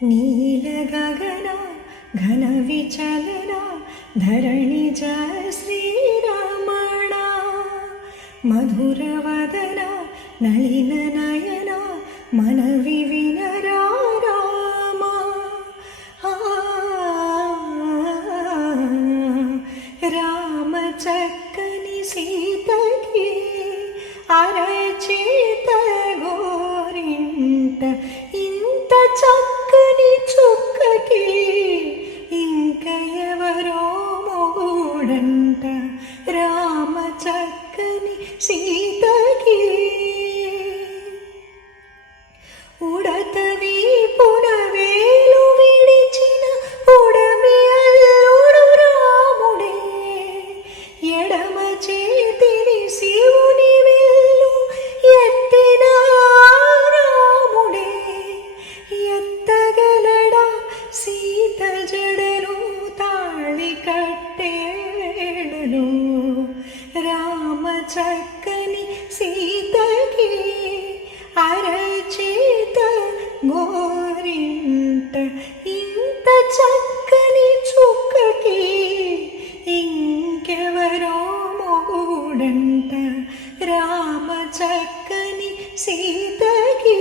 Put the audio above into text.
నీలగగన ఘన విచలన ధరణిజ శ్రీరమణ మధురవదన నళిన నయన మనవి వినరా రామ రామ చక్కని సీతకి అరచేత గోరింట ఇంత చక్కని చుక్కకి ఇంక ఎవరో మొగుడంట రామ చక్కని సీతకి ఉడత వీపున వేలు విడిచిన ఉడమి అల్లుడు రాముడే ఎడమ చేతిని శివుని వెల్లు ఎత్తిన రాముడే ఎత్తగలడా సీత జడను తాళి కట్టే వేళను రామ చక్కని సీతకి అరచేత గోరింట ఇంత చక్కని చుక్కకి ఇంకెవరో మొగుడంట రామ చక్కని సీతకి